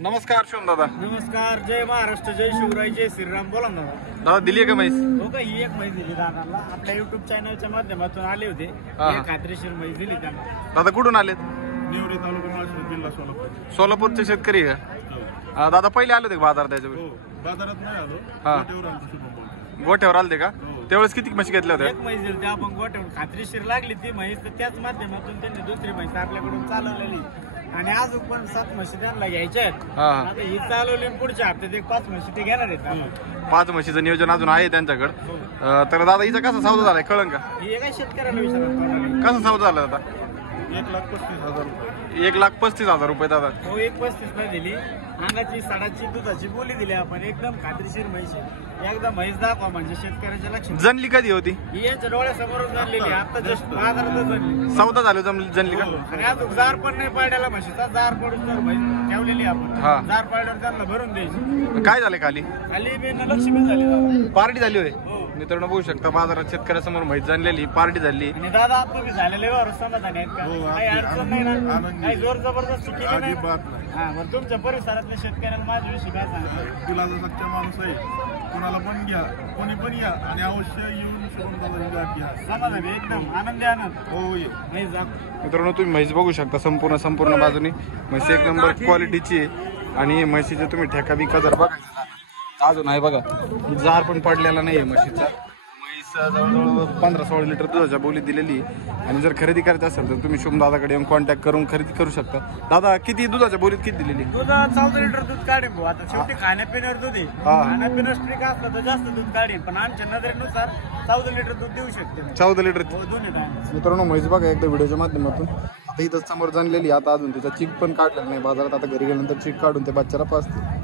नमस्कार शिवम दादा. नमस्कार. जय महाराष्ट्र, जय शिवराय, जय श्रीराम. बोला ना दादा, दिली आहे का म्हैस? हो का. ही एक म्हैस दिली दादाला. आपल्या युट्यूब चॅनलच्या माध्यमातून आले होते. एक खात्रीशीर म्हैस दिली त्यांना. दादा कुठून आलेत? निवडी तालुका माळशिरस, जिल्हा सोलापूर. सोलापूरचे शेतकरी का? दादा पहिले आले होते का बाजारात त्याच्या हो, बाजारात नाही आलो. हा. गोट्यावर आलतो शुभम बोलतो. गोठ्यावर आलते का? त्यावेळेस किती म्हशी घेतल्या होत्या? एक म्हैस दिली ते आपण गोठ्यावर. खात्रीशीर लागली ती म्हैस, तर त्याच माध्यमातून त्यांनी दुसरी म्हैस आपल्याकडून चालवलेली. आणि अजून पण 7 म्हशी त्यांना घ्यायच्या आहेत. हा. आता ही चालवली आणि पुढच्या हप्त्यात एक 5 म्हशी ते घेणार आहेत. 5 म्हशीचं नियोजन अजून आहे त्यांच्याकडे. तर दादा हिचा कसा सौदा झालाय कळंन का? ही एका शेतकऱ्याला विचारत. कसा सौदा झाला दादा? 1,35,000 रुपये. 1,35,000 रुपये दादा. हो, 1,35 ला दिली. अंगाची साडाची दुधाची बोली दिली आपण. एकदम खात्रीशीर म्हैस आहे. एकदा म्हैस दाखवा म्हणजे शेतकऱ्याच्या लक्षात. जनली कधी होती? ही यांच्या डोळ्यासमोरच झालेली. आता जस्ट बाजारातच झाली. सौदा झालो जनली का? आणि अजून जार पण नाही पाड्याला म्हशीचा. जार पडून तर म्हैस ठेवलेली हा. आपण. जार पाड्यावर त्यांना भरून द्यायची. काय झाले खाली? खाली बी लक्ष्मी झाली दादा. पार्टी झाली होय. हो. मित्रांनो बघू शकता बाजारात शेतकऱ्यासमोर म्हैस जाणलेली पार्टी झाली. आणि दादा आपण तुम्ही झालेले वर समाधानी आहेत का? हो, काही अडचण नाही ना? आनंदी. काही जोर जबरदस्ती केली नाही? अजिबात नाही. हा, बरं. तुमच्या परिसरातल्या शेतकऱ्यांना माझ्याविषयी काय सांगता? दिलाचा सच्चा माणूस आहे. कोणाला पण घ्या, कोणी पण या आणि अवश्य येऊन शुभम दादाची गाठ घ्या. समाधानी एकदम आनंदी आनंद. हो, ये. नाही जा. मित्रांनो तुम्ही म्हैस बघू शकता संपूर्ण बाजूनी. म्हैस एक नंबर क्वालिटीची आहे आणि म्हशीचे तुम्ही ठेका बिका जर बघा अजून आहे बघा. जार पण पडलेला नाहीये म्हशीचा. म्हैस जवळजवळ 15-16 लिटर दुधाच्या बोलीत दिलेली. आणि जर खरेदी करायचं असेल तर तुम्ही शुभम दादाकडे येऊन कॉन्टॅक्ट करून खरेदी करू शकता. दादा किती दुधाच्या बोलीत किती दिलेली? दूध 14 लिटर दूध काढेन भाऊ. आता शेवटी खाण्यापिण्यावर दूध आहे. हा. खाण्यापिण्यावर स्ट्रिक असलं तर जास्त दूध काढेन, पण आमच्या नजरेनुसार 14 लिटर दूध देऊ शकते. 14 लिटर. हो, दोन्ही टाइम. मित्रांनो म्हैस बघा एकदा व्हिडिओच्या माध्यमातून. आता इथं समोर जाणलेली. आता अजून तिचा चीक पण काढलेला नाही बाजारात. आता घरी गेल्यानंतर चीक काढून ते बच्चाला पाजते.